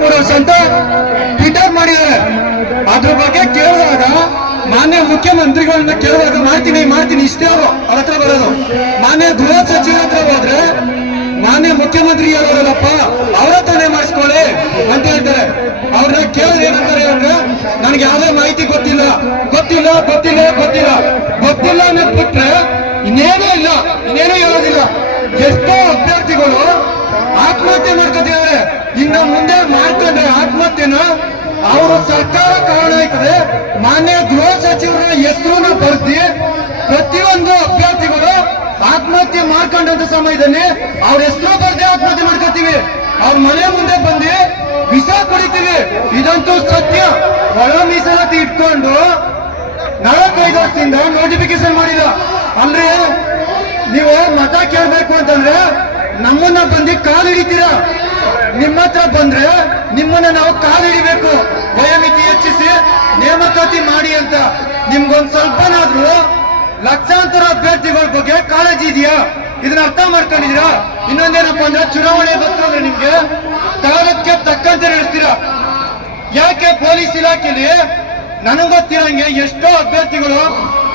33 ವರ್ಷ ಅಂತ ಟ್ವಿಟರ್ ಮಾಡಿದ್ದಾರೆ. ಅದ್ರ ಬಗ್ಗೆ ಕೇಳಿದಾಗ ಮಾನ್ಯ ಮುಖ್ಯಮಂತ್ರಿಗಳನ್ನ ಕೇಳುವಾಗ ಮಾಡ್ತೀನಿ ಇಷ್ಟೇ ಅವ್ರ ಹತ್ರ ಬರೋದು. ಮಾನ್ಯ ಗೃಹ ಸಚಿವರ ಹತ್ರ ಹೋದ್ರೆ ಮಾನ್ಯ ಮುಖ್ಯಮಂತ್ರಿ ಹೇಳೋರಲ್ಲಪ್ಪ ಅವರ ತಾನೇ ಮಾಡಿಸ್ಕೊಳ್ಳಿ ಅಂತ ಹೇಳ್ತಾರೆ. ಅವ್ರನ್ನ ಕೇಳಿದ್ರೆ ಏನಂತಾರೆ ಅಂದ್ರೆ ನನಗೆ ಯಾವುದೇ ಮಾಹಿತಿ ಗೊತ್ತಿಲ್ಲ ಅನ್ನೋದು ಬಿಟ್ರೆ ಇನ್ನೇನೂ ಹೇಳೋದಿಲ್ಲ. ಎಷ್ಟೋ ಅಭ್ಯರ್ಥಿಗಳು ಆತ್ಮಹತ್ಯೆ ಮಾಡ್ಕೊತಿದ್ದಾರೆ. ಇನ್ನು ಮುಂದೆ ಮಾಡ್ಕೊಂಡ್ರೆ ಆತ್ಮಹತ್ಯೆನ ಅವರು ಸರ್ಕಾರ ಕಾರಣ ಆಯ್ತದೆ. ಮಾನ್ಯ ಗೃಹ ಸಚಿವರ ಹೆಸರನ್ನ ಬರ್ತಿ ಪ್ರತಿಯೊಂದು ಅಭ್ಯರ್ಥಿಗಳು ಆತ್ಮಹತ್ಯೆ ಮಾಡ್ಕೊಂಡಂತ ಸಮಯದಲ್ಲಿ ಅವ್ರ ಹೆಸರು ಬರ್ದೆ ಆತ್ಮಹತ್ಯೆ ಮಾಡ್ಕೊತೀವಿ. ಅವ್ರ ಮನೆ ಮುಂದೆ ಬಂದು ವಿಷ ಕುಡಿತೀವಿ. ಇದಂತೂ ಸತ್ಯ. ಒಳ ಮೀಸಲಾತಿ ಇಟ್ಕೊಂಡು 45 ವರ್ಷದಿಂದ ನೋಟಿಫಿಕೇಶನ್ ಮಾಡಿಲ್ಲ. ಅಂದ್ರೆ ನೀವು ಮತ ಕೇಳಬೇಕು ಅಂತಂದ್ರೆ ನಮ್ಮನ್ನ ಬಂದು ಕಾಲು ಹಿಡಿತೀರಾ. ನಿಮ್ಮ ಹತ್ರ ಬಂದ್ರೆ ನಿಮ್ಮನ್ನ ನಾವು ಕಾಲು ಹಿಡಿಬೇಕು. ವಯೋಮಿತಿ ಹೆಚ್ಚಿಸಿ ನೇಮಕಾತಿ ಮಾಡಿ ಅಂತ ನಿಮ್ಗೊಂದ್ ಸ್ವಲ್ಪನಾದ್ರೂ ಲಕ್ಷಾಂತರ ಅಭ್ಯರ್ಥಿಗಳ ಬಗ್ಗೆ ಕಾಳಜಿ ಇದೆಯಾ? ಇದನ್ನ ಅರ್ಥ ಮಾಡ್ಕೊಂಡಿದೀರಾ? ಇನ್ನೊಂದೇನಪ್ಪ ಅಂದ್ರೆ ಚುನಾವಣೆ ಬಂದ್ರೆ ನಿಮ್ಗೆ ಕಾಲಕ್ಕೆ ತಕ್ಕಂತೆ ನಡೆಸ್ತೀರಾ. ಯಾಕೆ ಪೊಲೀಸ್ ಇಲಾಖೆಯಲ್ಲಿ ನನಗೆ ಗೊತ್ತಿರಂಗೆ ಎಷ್ಟೋ ಅಭ್ಯರ್ಥಿಗಳು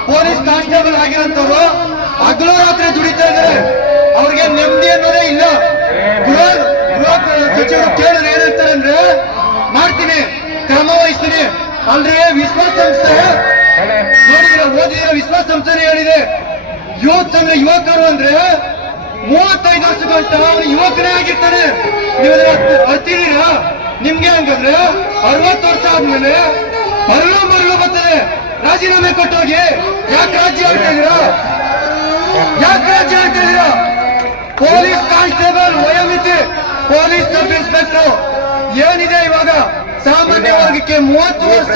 ಪೊಲೀಸ್ ಕಾನ್ಸ್ಟೇಬಲ್ ಆಗಿರೋಂಥವ್ರು ಹಗಲು ರಾತ್ರಿ ದುಡಿತಾ ಇದ್ದಾರೆ. ಅವ್ರಿಗೆ ನೆಮ್ಮದಿ ಅನ್ನೋದೇ ಇಲ್ಲ. ಗೃಹ ಸಚಿವರು ಕೇಳಿದ್ರೆ ಏನಂತಾರೆ ಅಂದ್ರೆ ಮಾಡ್ತೀನಿ, ಕ್ರಮ ವಹಿಸ್ತೀನಿ. ಅಂದ್ರೆ ವಿಶ್ವಸಂಸ್ಥೆ ಓದಿರೋ ವಿಶ್ವಸಂಸ್ಥೆ ಹೇಳಿದೆ ಯೂತ್ ಅಂದ್ರೆ ಯುವಕರು ಅಂದ್ರೆ 35 ವರ್ಷ ಗಂಟ ಅವನು ಯುವಕನೇ ಆಗಿರ್ತಾನೆ. ನೀವು ಅರ್ತಿದ್ದೀರಾ? ನಿಮ್ಗೆ ಹಂಗಂದ್ರೆ 60 ವರ್ಷ ಆದ್ಮೇಲೆ ಮರಳು ಬರ್ತದೆ. ರಾಜೀನಾಮೆ ಕೊಟ್ಟೋಗಿ ಯಾಕೆ ರಾಜ್ಯ ಹೇಳ್ತಾ ಇದ್ದೀರಾ? ಪೊಲೀಸ್ ಕಾನ್ಸ್ಟೇಬಲ್ ವಯೋಮಿತಿ, ಪೊಲೀಸ್ ಸಬ್ ಇನ್ಸ್ಪೆಕ್ಟರ್ ಏನಿದೆ ಇವಾಗ ಸಾಮಾನ್ಯ ವರ್ಗಕ್ಕೆ 30 ವರ್ಷ,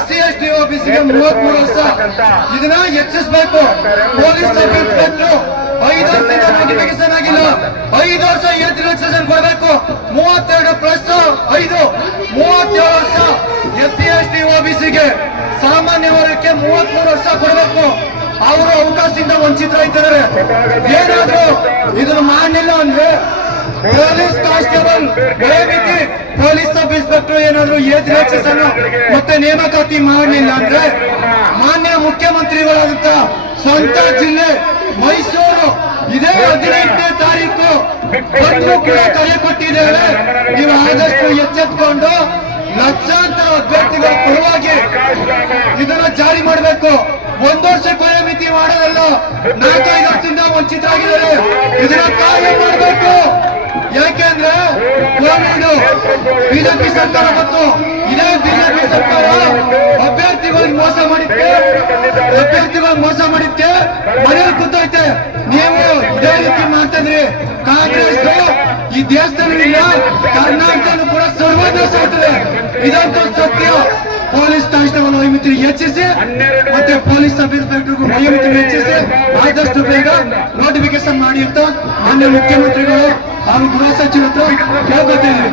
SC ST OBCಗೆ 33 ವರ್ಷ. ಇದನ್ನ ಹೆಚ್ಚಿಸಬೇಕು. ಪೊಲೀಸ್ ಸಬ್ ಇನ್ಸ್ಪೆಕ್ಟರ್ 5 ವರ್ಷದಿಂದ ನೋಟಿಫಿಕೇಶನ್ ಆಗಿಲ್ಲ. 5 ವರ್ಷ ಏಜ್ ರಿಲ್ಯಾಕ್ಸೇಷನ್ ಕೊಡಬೇಕು. 32+5 37 ವರ್ಷ. SC ST OBCಗೆ ಸಾಮಾನ್ಯ ವರ್ಗಕ್ಕೆ 33 ವರ್ಷ ಕೊಡಬೇಕು. ಅವರು ಅವಕಾಶದಿಂದ ವಂಚಿತರಾಗ್ತಿದ್ದಾರೆ. ಏನಾದ್ರು ಇದನ್ನು ಮಾಡಲಿಲ್ಲ ಅಂದ್ರೆ ಪೊಲೀಸ್ ಕಾನ್ಸ್ಟೇಬಲ್ ವಯೋಮಿತಿ, ಪೊಲೀಸ್ ಸಬ್ ಇನ್ಸ್ಪೆಕ್ಟರ್ ಏನಾದ್ರು ಏಜ್ ರಿಲ್ಯಾಕ್ಸೇಷನ್ ಮತ್ತೆ ನೇಮಕಾತಿ ಮಾಡಲಿಲ್ಲ ಅಂದ್ರೆ ಮಾನ್ಯ ಮುಖ್ಯಮಂತ್ರಿಗಳಾದಂತ ಸ್ವಂತ ಜಿಲ್ಲೆ ಮೈಸೂರು ಇದೇ 15ನೇ ತಾರೀಕು ಬಂದು ಕೂಡ ಕರೆ ಕೊಟ್ಟಿದ್ದೇವೆ. ನೀವು ಆದಷ್ಟು ಎಚ್ಚೆತ್ಕೊಂಡು ಲಕ್ಷಾಂತರ ಅಭ್ಯರ್ಥಿಗಳ ಪರವಾಗಿ ಇದನ್ನ ಜಾರಿ ಮಾಡಬೇಕು. 1 ವರ್ಷಕ್ಕೆ ವಯೋಮಿತಿ ಮಾಡೋದಲ್ಲ. 4-5 ವರ್ಷದಿಂದ ವಂಚಿತರಾಗಿದ್ದಾರೆ. ಇದನ್ನ ಕಾರ್ಯ ಮಾಡಬೇಕು. ಯಾಕೆಂದ್ರೆ ಕೋವಿಡ್ ಬಿಜೆಪಿ ಸರ್ಕಾರ ಮತ್ತು ಇದೇ ಬಿಜೆಪಿ ಸರ್ಕಾರ ಅಭ್ಯರ್ಥಿಗಳಿಗೆ ಮೋಸ ಮಾಡಿದ್ಕೆ ಮನೆಯಲ್ಲಿ ಕೂತೈತೆ. ನೀವು ಇದೇ ರೀತಿ ಮಾಡ್ತಿದ್ರಿ. ಕಾಂಗ್ರೆಸ್ ಈ ದೇಶದಲ್ಲಿ ಇಲ್ಲ, ಕರ್ನಾಟಕದಲ್ಲೂ ಕೂಡ ಸರ್ವನಾಶ ಆಗ್ತದೆ. ಇದಂತೂ ಸತ್ಯ. ಪೊಲೀಸ್ ಕಾನ್ಸ್ಟೇಬಲ್ ವಯೋಮಿತಿ ಹೆಚ್ಚಿಸಿ ಮತ್ತೆ ಪೊಲೀಸ್ ಸಬ್ ಇನ್ಸ್ಪೆಕ್ಟರ್ಗೂ ವಯೋಮಿತಿ ಹೆಚ್ಚಿಸಿ ಆದಷ್ಟು ಬೇಗ ನೋಟಿಫಿಕೇಶನ್ ಮಾಡಿ ಅಂತ ಮಾನ್ಯ ಮುಖ್ಯಮಂತ್ರಿಗಳು ಹಾಗೂ ಗೃಹ ಸಚಿವರ ಹತ್ರ ಕೇಳ್ಕೊತಾ ಇದ್ದೀವಿ.